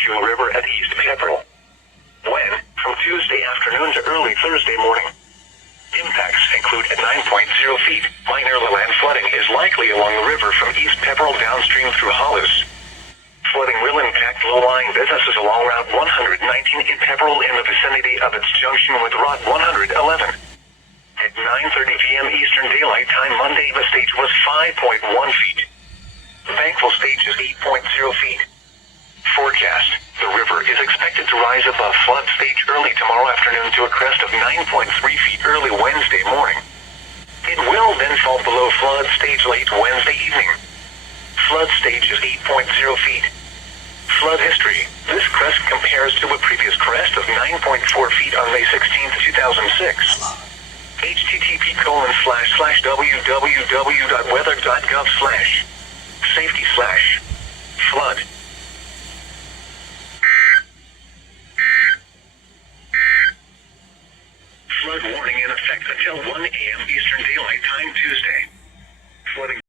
Nashua River at East Pepperell. When, from Tuesday afternoon to early Thursday morning. Impacts include at 9.0 feet, minor lowland flooding is likely along the river from East Pepperell downstream through Hollis. Flooding will impact low-lying businesses along Route 119 in Pepperell in the vicinity of its junction with Route 111. At 9:30 p.m. Eastern Daylight Time Monday, the stage was 5.1 feet. The bankful stage is 8.0 feet. Forecast: the river is expected to rise above flood stage early tomorrow afternoon to a crest of 9.3 feet early Wednesday morning. It will then fall below flood stage late Wednesday evening. Flood stage is 8.0 feet. Flood history: this crest compares to a previous crest of 9.4 feet on May 16, 2006. http://www.weather.gov/safety/flood. Flood warning in effect until 1 a.m. Eastern Daylight Time Tuesday. Flooding